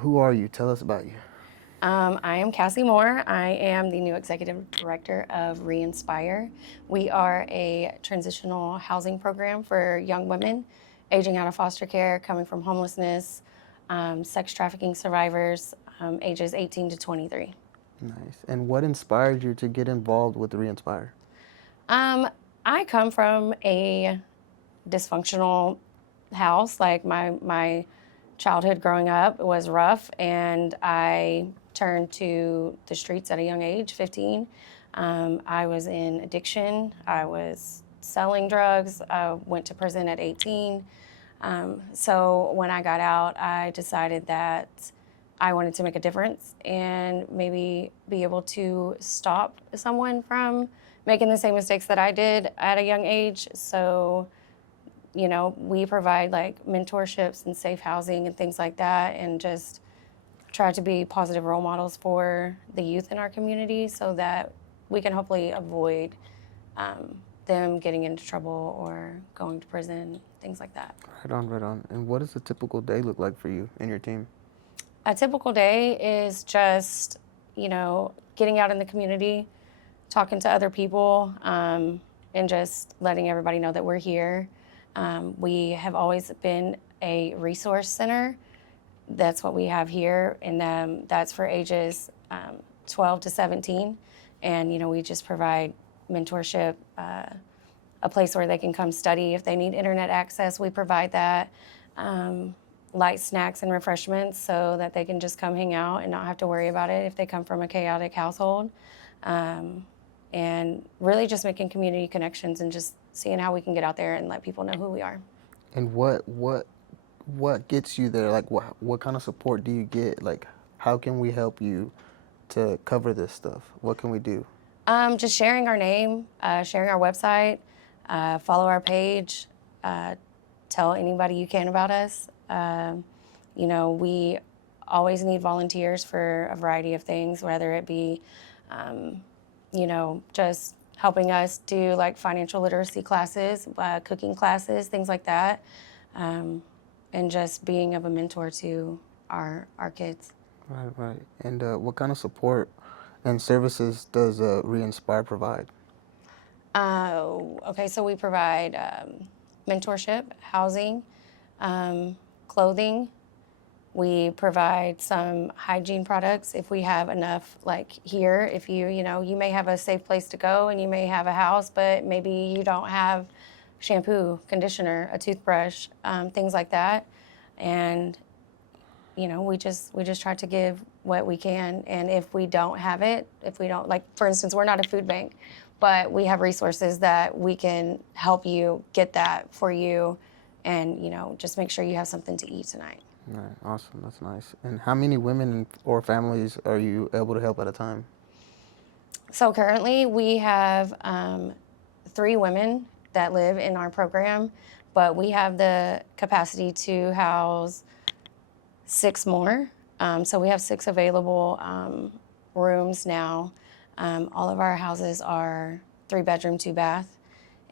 Who are you? Tell us about you. I am Cassie Moore. I am the new executive director of Reinspire. We are a transitional housing program for young women aging out of foster care, coming from homelessness, sex trafficking survivors, ages 18 to 23. Nice. And what inspired you to get involved with Reinspire? Um, I come from a dysfunctional house. Like my childhood growing up was rough, and I turned to the streets at a young age, 15. I was in addiction. I was selling drugs. I went to prison at 18. So when I got out, I decided that I wanted to make a difference and maybe be able to stop someone from making the same mistakes that I did at a young age. So, we provide like mentorships and safe housing and things like that, and just try to be positive role models for the youth in our community so that we can hopefully avoid them getting into trouble or going to prison, things like that. Right on, right on. And what does a typical day look like for you and your team? A typical day is just, getting out in the community, talking to other people, and just letting everybody know that we're here. We have always been a resource center. That's what we have here, and that's for ages 12 to 17. And, we just provide mentorship, a place where they can come study. If they need internet access, we provide that. Light snacks and refreshments so that they can just come hang out and not have to worry about it if they come from a chaotic household. And really just making community connections and just seeing how we can get out there and let people know who we are. And what gets you there? Like what kind of support do you get? Like how can we help you to cover this stuff? What can we do? Just sharing our name, sharing our website, follow our page, tell anybody you can about us. We always need volunteers for a variety of things, whether it be, just helping us do like financial literacy classes, cooking classes, things like that, and just being of a mentor to our kids. Right, right. And what kind of support and services does Reinspire provide? Okay, so we provide mentorship, housing, clothing. We provide some hygiene products if we have enough, like here, if you may have a safe place to go and you may have a house, but maybe you don't have shampoo, conditioner, a toothbrush, things like that. And, we just try to give what we can. And if we don't have it, like, for instance, we're not a food bank, but we have resources that we can help you get that for you and, just make sure you have something to eat tonight. Right, awesome. That's nice. And how many women or families are you able to help at a time? So currently we have 3 women that live in our program, but we have the capacity to house 6 more. So we have 6 available rooms now. All of our houses are 3-bedroom, 2-bath.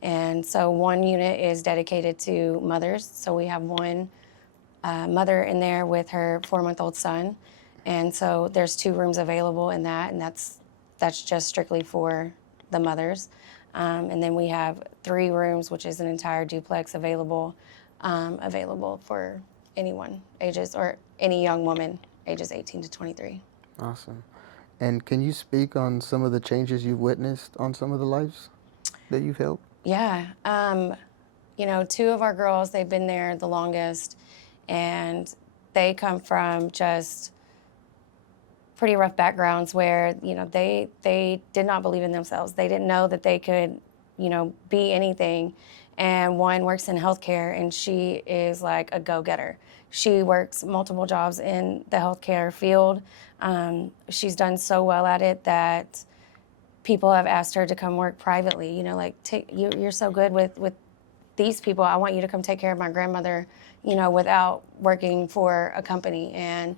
And so one unit is dedicated to mothers. So we have one mother in there with her 4-month-old son. And so there's 2 rooms available in that, and that's just strictly for the mothers. And then we have 3 rooms, which is an entire duplex available for anyone ages, or any young woman ages 18 to 23. Awesome. And can you speak on some of the changes you've witnessed on some of the lives that you've helped? Yeah. 2 of our girls, they've been there the longest, and they come from just pretty rough backgrounds where, they did not believe in themselves. They didn't know that they could, be anything. And one works in healthcare, and she is like a go-getter. She works multiple jobs in the healthcare field. She's done so well at it that people have asked her to come work privately. You're so good with these people. I want you to come take care of my grandmother, without working for a company. And,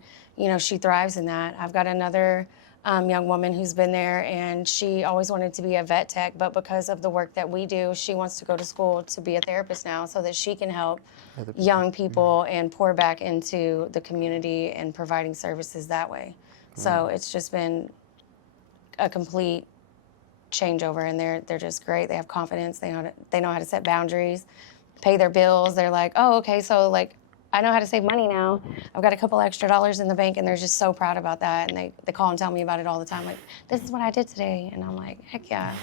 she thrives in that. I've got another young woman who's been there, and she always wanted to be a vet tech, but because of the work that we do, she wants to go to school to be a therapist now so that she can help Other people. young people and pour back into the community and providing services that way. So it's just been a complete changeover, and they're just great. They have confidence. They know how to set boundaries, pay their bills. They're like, oh, okay, so like I know how to save money now. I've got a couple extra dollars in the bank, and they're just so proud about that. And they call and tell me about it all the time. Like, this is what I did today, and I'm like, heck yeah.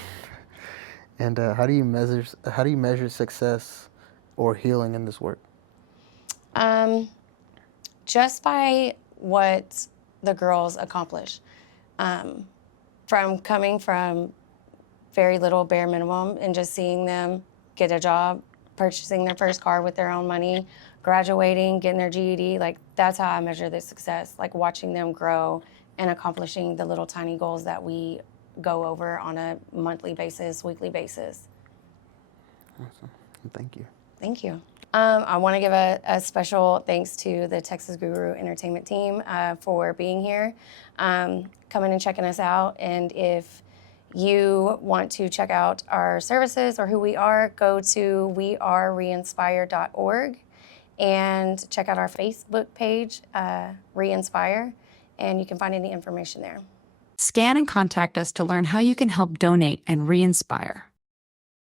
And how do you measure success or healing in this work? Just by what the girls accomplish. From coming from very little, bare minimum, and just seeing them get a job, purchasing their first car with their own money, graduating, getting their GED, like that's how I measure their success, like watching them grow and accomplishing the little tiny goals that we go over on a monthly basis, weekly basis. Awesome. Thank you. Thank you. I want to give a special thanks to the Texas Guru Entertainment team for being here, coming and checking us out. And if you want to check out our services or who we are, go to wearereinspire.org and check out our Facebook page, Reinspire, and you can find any information there. Scan and contact us to learn how you can help donate and re-inspire.